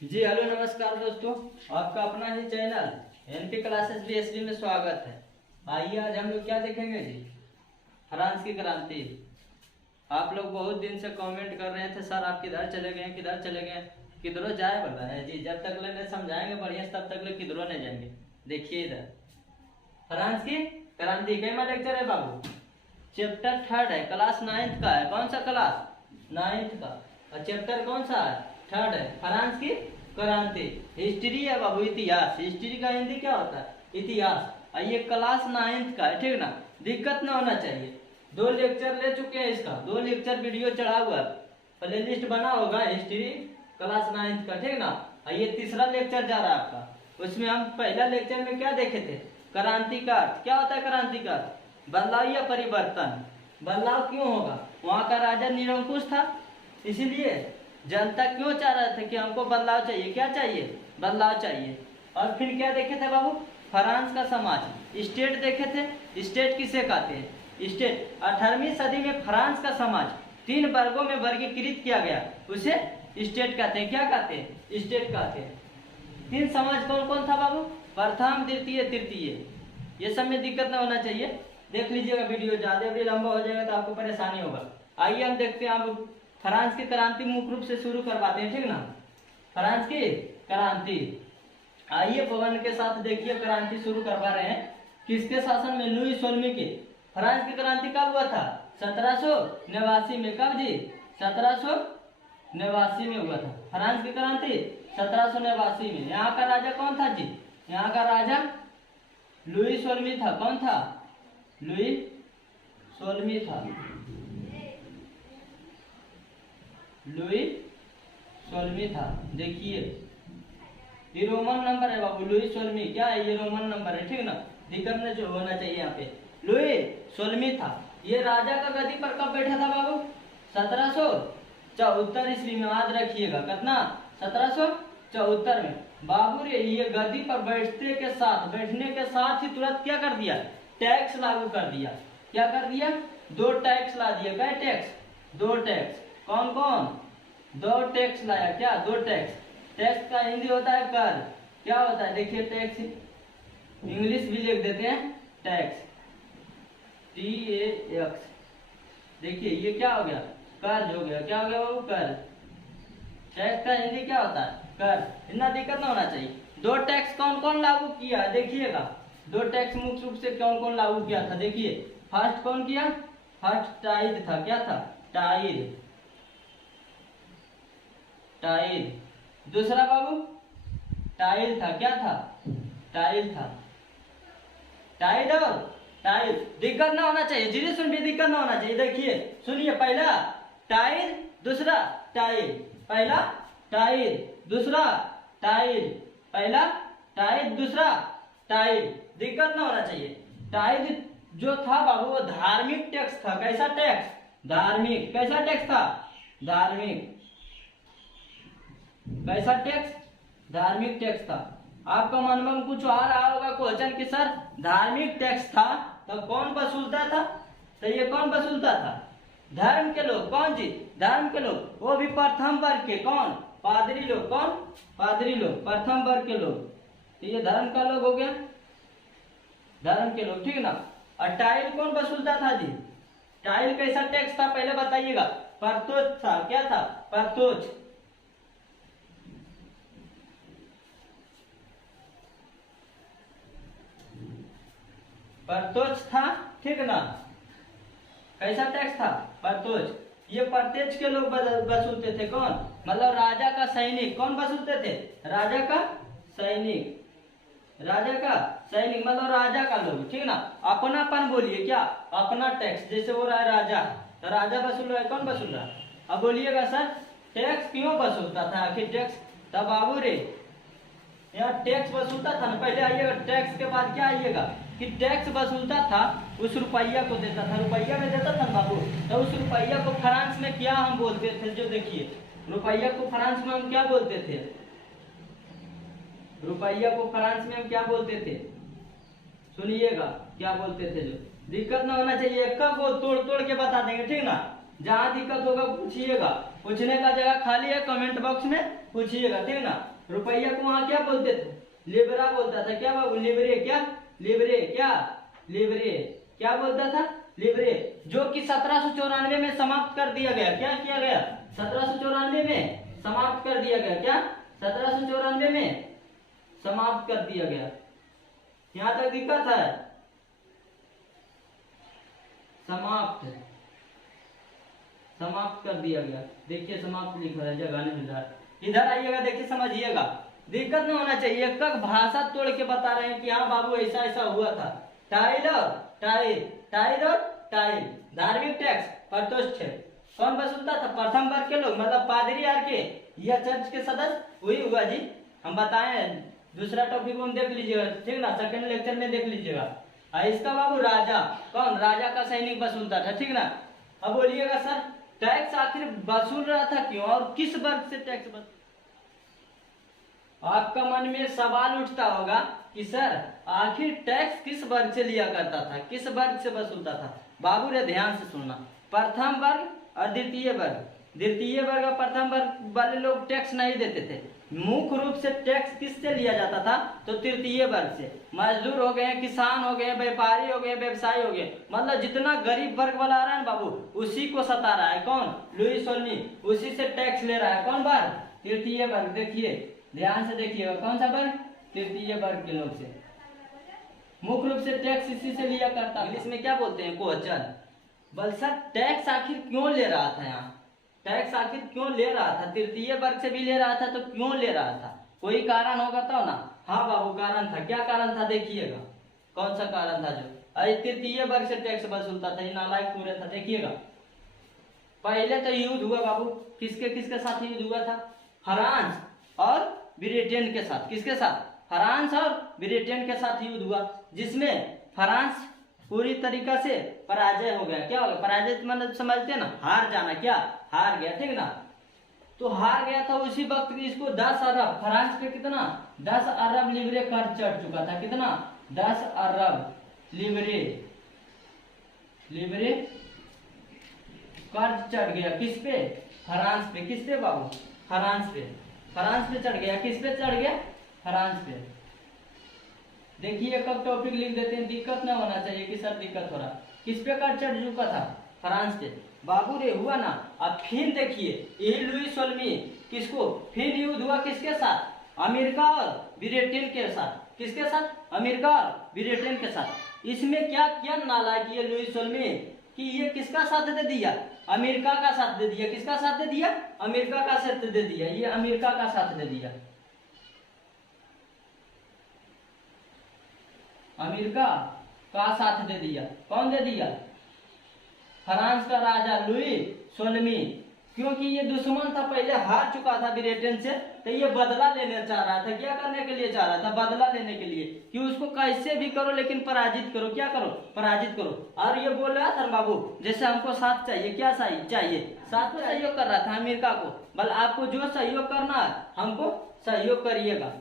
जी hello नमस्कार दोस्तों, आपका अपना ही चैनल एनपी क्लासेस बीएसबी में स्वागत है। आइए आज हम लोग क्या देखेंगे जी, फ्रांस की क्रांति। आप लोग बहुत दिन से कमेंट कर रहे थे, सर आप किधर चले गए किधर चले गए, किधरों जाए बोल रहे हैं जी। जब तक ले समझाएंगे बढ़िया तब तक ले किधरों नहीं जाएंगे। देखिए इधर फ्रांस की क्रांति कैमा लेक्चर है बाबू, चैप्टर 3 है, क्लास 9th का है। कौन सा क्लास? 9th का। और चैप्टर कौन सा है? 3 है, फ्रांस की क्रांति। हिस्ट्री है बाबू, इतिहास। हिस्ट्री का हिंदी क्या होता है? इतिहास। और ये क्लास 9th का है, ठीक ना। दिक्कत ना होना चाहिए। 2 लेक्चर ले चुके हैं इसका, 2 लेक्चर वीडियो चढ़ा हुआ है, प्ले लिस्ट बना होगा हिस्ट्री क्लास 9th का, ठीक ना। और ये तीसरा लेक्चर जा रहा है आपका। उसमें हम पहला लेक्चर में क्या देखे थे? क्रांति का अर्थ क्या होता है? क्रांति का बदलाव या परिवर्तन। बदलाव क्यों होगा? वहां का राजा निरंकुश था, इसीलिए जनता क्यों चाह रहे थे कि हमको बदलाव चाहिए। क्या चाहिए? बदलाव चाहिए। और फिर क्या देखे थे बाबू? फ्रांस का समाज, स्टेट देखे थे। स्टेट किसे कहते हैं? स्टेट 18वीं सदी में फ्रांस का समाज 3 वर्गों में वर्गीकृत किया गया, उसे स्टेट कहते हैं। क्या कहते हैं? स्टेट कहते हैं। 3 समाज कौन कौन था बाबू? प्रथम, द्वितीय, तृतीय। ये सब में दिक्कत ना होना चाहिए। देख लीजिएगा, वीडियो ज्यादा भी लंबा हो जाएगा तो आपको परेशानी होगा। आइए हम देखते हैं। अब फ्रांस की क्रांति मुख्य रूप से शुरू करवाते हैं, ठीक ना। फ्रांस की क्रांति, आइए पवन के साथ देखिए क्रांति शुरू करवा रहे हैं। किसके शासन में? लुई 16वीं के। फ्रांस की क्रांति कब हुआ था? 1789 में। कब जी? 1789 में हुआ था फ्रांस की क्रांति, 1789 में। यहाँ का राजा कौन था जी? यहाँ का राजा लुई 16वीं था। कौन था? लुई 16वीं था। लुई 16वीं था। देखिए ये रोमन नंबर है बाबू, लुई 16वीं। क्या है? ये रोमन नंबर है, ठीक ना। दिक्कत नहीं जो होना चाहिए यहाँ पे। लुई 16वीं था। ये राजा का गद्दी पर कब बैठा था बाबू? 1774 ईस्वी में। याद रखिएगा कितना? 1774 में। बाबू रे ये गद्दी पर बैठने के साथ ही तुरंत क्या कर दिया? टैक्स लागू कर दिया। क्या कर दिया? 2 टैक्स ला दिया। क्या टैक्स? 2 टैक्स। कौन कौन? 2 टैक्स लाया। क्या? 2 टैक्स। टैक्स का हिंदी होता है कर। क्या होता है? देखिए टैक्स इंग्लिश भी लिख देते हैं, टैक्स, TAX। देखिए ये क्या हो गया? कर्ज हो गया। क्या हो गया बाबू? कर। टैक्स का हिंदी क्या होता है? कर। इतना दिक्कत ना होना चाहिए। 2 टैक्स कौन कौन लागू किया? देखिएगा 2 टैक्स मुख्य रूप से कौन कौन लागू किया था। देखिए फर्स्ट कौन किया? फर्स्ट टाइड था। क्या था? टाइड। टाइल। दूसरा बाबू टाइल था। क्या था? टाइल था। टाइड और टाइल। दिक्कत ना होना चाहिए, धीरे सुन भी दिक्कत ना होना चाहिए। देखिए सुनिए, पहला टाइल, दूसरा टाइल। पहला टाइल, दूसरा टाइल। पहला टाइल, दूसरा टाइल। दिक्कत ना होना चाहिए। टाइल जो था बाबू वो धार्मिक टैक्स था। कैसा टैक्स? धार्मिक। कैसा टैक्स था? धार्मिक। कैसा टैक्स? धार्मिक टैक्स था। आपका मन में कुछ आ रहा होगा क्वेश्चन कि सर धार्मिक टैक्स था तो कौन वसूलता था? तो ये कौन वसूलता था? धर्म के लोग। कौन जी? धर्म के लोग, वो भी प्रथम वर्ग के। कौन? पादरी लोग। कौन? पादरी लोग, प्रथम वर्ग के लोग। तो ये धर्म का लोग हो गया, धर्म के लोग, ठीक ना। और टाइल कौन वसूलता था जी? टाइल कैसा टैक्स था पहले बताइएगा? परतोष था। क्या था? परतोष। परतोष था, ठीक ना। कैसा टैक्स था? परतोष। ये प्रत्यक्ष के लोग वसूलते थे। कौन? मतलब राजा का सैनिक। कौन वसूलते थे? राजा का सैनिक। राजा का सैनिक मतलब राजा का लोग, ठीक ना। अपनापन बोलिए। क्या? अपना टैक्स। जैसे वो रहा राजा, तो राजा वसूल रहा है। कौन वसूल रहा? अब बोलिएगा सर टैक्स क्यों वसूलता था आखिर? टैक्स तब बाबू रे यहाँ टैक्स वसूलता था ना। पहले आइएगा, टैक्स के बाद क्या आइएगा कि टैक्स वसूलता था, उस रुपया को देता था। रुपया में देता था बाबू, तो उस रुपया को फ्रांस में क्या हम बोलते थे? जो देखिए रुपया को फ्रांस में हम क्या बोलते थे? रुपया को फ्रांस में हम क्या बोलते थे? सुनिएगा क्या बोलते थे। जो दिक्कत ना होना चाहिए, कब वो तोड़ तोड़ के बता देंगे, ठीक ना। जहाँ दिक्कत होगा पूछिएगा, पूछने का जगह खाली है, कमेंट बॉक्स में पूछिएगा, ठीक ना। रुपया को वहाँ क्या बोलते थे? लिब्रा बोलता था। क्या बाबू? लिब्रे। क्या लिब्रे? क्या लिब्रे? क्या बोलता था? लिब्रे, जो कि 1794 में समाप्त कर दिया गया। क्या किया गया? 1794 में समाप्त कर दिया गया। क्या 1794 में समाप्त कर दिया गया? यहाँ तक दिक्कत है? समाप्त समाप्त कर दिया गया। देखिए समाप्त लिखा है, जगह नहीं मिल रहा। इधर आइएगा, देखिए समझिएगा, दिक्कत नहीं होना चाहिए। एक भाषा तोड़ के बता रहे हैं कि हाँ बाबू ऐसा ऐसा हुआ था। टाइल और टाइल, टाइल और टाइल, धार्मिक टैक्स प्रतोष्ठ है। कौन वसूलता था? प्रथम वर्ग के लोग, मतलब पादरी आर के या चर्च के सदस्य, वही हुआ जी। हम बताएं, दूसरा टॉपिक हम देख लीजिएगा, ठीक ना, सेकंड लेक्चर में देख लीजिएगा। इसका बाबू राजा, कौन? राजा का सैनिक वसूलता था, ठीक ना। अब बोलिएगा सर टैक्स आखिर वसूल रहा था क्यों और किस वर्ग से टैक्स वसूल? आपका मन में सवाल उठता होगा कि सर आखिर टैक्स किस वर्ग से लिया करता था, किस वर्ग से वसूलता था। बाबू रे ध्यान से सुनना, प्रथम वर्ग और द्वितीय वर्ग, द्वितीय वर्ग और प्रथम वर्ग वाले लोग टैक्स नहीं देते थे। मुख्य रूप से टैक्स किससे लिया जाता था? तो तृतीय वर्ग से। मजदूर हो गए, किसान हो गए, व्यापारी हो गए, व्यवसायी हो गए, मतलब जितना गरीब वर्ग वाला आ रहा है ना बाबू, उसी को सता रहा है। कौन? लुई सोल्मी, उसी से टैक्स ले रहा है। कौन वर्ग? तृतीय वर्ग। देखिए ध्यान से देखिएगा, कौन सा वर्ग? तृतीय वर्ग के लोग से मुख्य रूप से टैक्स इसी से लिया करता। इंग्लिश में क्या बोलते हैं? क्वेश्चन। बल सर टैक्स आखिर क्यों ले रहा था? यहाँ टैक्स आखिर क्यों ले रहा था? तृतीय वर्ग से भी ले रहा था तो क्यों ले रहा था? कोई कारण होगा तो ना। हाँ बाबू कारण था। क्या कारण था? देखिएगा कौन सा कारण था जो तृतीय वर्ग से टैक्स वसूलता था। ये नालायक पूरे था। देखिएगा पहले तो युद्ध हुआ बाबू, किसके किसके साथ युद्ध हुआ था? फ्रांस और ब्रिटेन के साथ। किसके साथ? फ्रांस और ब्रिटेन के साथ युद्ध हुआ, जिसमें फ्रांस पूरी तरीका से पराजय हो गया। क्या हो गया? पराजय मतलब समझते हैं ना, हार जाना। क्या? हार गया, ठीक ना। तो हार गया था उसी वक्त इसको 10 अरब, फ्रांस पे कितना? 10 अरब लिबरे कर चढ़ चुका था। कितना? 10 अरब लिबरे कर्ज चढ़ गया। किस पे? फ्रांस पे। किस पे बाबू? फ्रांस पे। फ्रांस पे चढ़ गया। किस पे चढ़ गया? फ्रांस पे। देखिए कब टॉपिक लिख देते हैं, दिक्कत ना होना चाहिए कि सर दिक्कत हो रहा। किस पे कर्ज चढ़ चुका था? फ्रांस पे। बाबू रे हुआ ना। अब फिर देखिए यही लुई सोल्मी किसको फिर युद्ध हुआ? किसके साथ? अमेरिका और ब्रिटेन के साथ। किसके साथ? अमेरिका और ब्रिटेन के साथ। इसमें क्या क्या नालायकी है लुई सोल्मी कि ये किसका साथ दे दिया? अमेरिका का साथ दे दिया। किसका साथ दे दिया? अमेरिका का साथ दे दिया। ये अमेरिका का साथ दे दिया। अमेरिका का साथ दे दिया। कौन दे दिया? फ्रांस का राजा लुई सोल्मी। क्योंकि ये दुश्मन था, पहले हार चुका था ब्रिटेन से, तो ये बदला लेने चाह रहा था। क्या करने के लिए चाह रहा था? बदला लेने के लिए कि उसको कैसे भी करो लेकिन पराजित करो। क्या करो? पराजित करो। और ये बोल रहा था बाबू जैसे हमको साथ चाहिए। क्या चाहिए? साथ में सहयोग कर रहा था अमेरिका को। बल आपको जो सहयोग करना है हमको सहयोग करिएगा।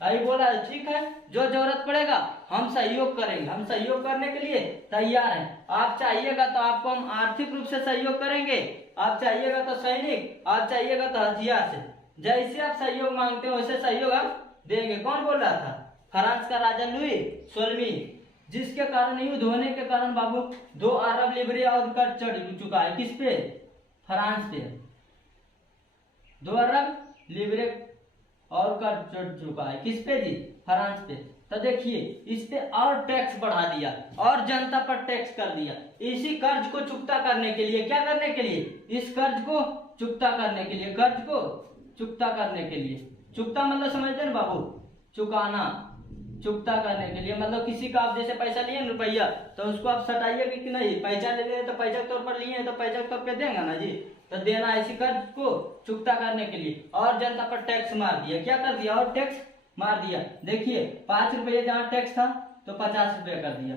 आई बोला ठीक है, जो जरूरत पड़ेगा हम सहयोग करेंगे, हम सहयोग करने के लिए तैयार हैं। आप चाहिएगा तो आपको हम आर्थिक रूप से सहयोग करेंगे, आप चाहिएगा तो सैनिक, आप चाहिएगा तो हथियार से। जैसे आप सहयोग मांगते हो वैसे सहयोग हम देंगे। कौन बोल रहा था? फ्रांस का राजा लुई सोल्मी, जिसके कारण युद्ध होने के कारण बाबू 2 अरब लिबरे और कर चढ़ चुका है। किस पे? फ्रांस पे। 2 अरब लिबरे और कर चढ़ चुका है। किस पे जी? फ्रांस पे। तो देखिए इस पे और टैक्स बढ़ा दिया और जनता पर टैक्स कर दिया। इसी कर्ज को चुकता करने के लिए, क्या करने के लिए? इस कर्ज को चुकता करने के लिए, कर्ज को चुकता करने के लिए। चुकता मतलब समझते हैं बाबू? चुकाना। चुकता करने के लिए मतलब किसी का आप जैसे पैसा लिए रुपया, तो उसको आप सटाइएगा कि नहीं, पैसा ले लिए तो पैसा के तौर पर लिए तो पैसा के तौर पर देंगे ना जी, तो देना। इसी कर्ज को चुकता करने के लिए और जनता पर टैक्स मार दिया। क्या कर दिया? और टैक्स मार दिया। देखिए 5 रुपये जहाँ टैक्स था तो 50 रुपये कर दिया।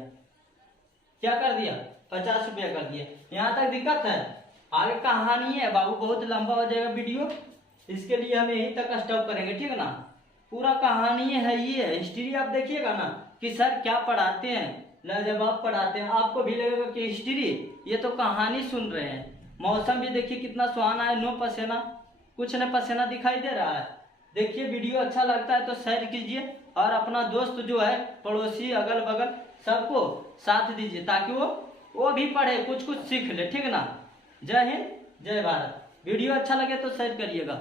क्या कर दिया? 50 रुपये कर दिया। यहाँ तक दिक्कत है। आगे कहानी है बाबू, बहुत लंबा हो जाएगा वीडियो, इसके लिए हम यहीं तक स्टॉप करेंगे, ठीक है ना। पूरा कहानी है, ये हिस्ट्री आप देखिएगा ना कि सर क्या पढ़ाते हैं। जब आप पढ़ाते हैं आपको भी लगेगा कि हिस्ट्री ये तो कहानी सुन रहे हैं, मौसम भी देखिए कितना सुहाना है, नो पसीना, कुछ न पसीना दिखाई दे रहा है। देखिए वीडियो अच्छा लगता है तो शेयर कीजिए और अपना दोस्त जो है, पड़ोसी, अगल बगल सबको साथ दीजिए ताकि वो भी पढ़े, कुछ सीख ले। ठीक ना। जय हिंद, जय भारत। वीडियो अच्छा लगे तो शेयर करिएगा।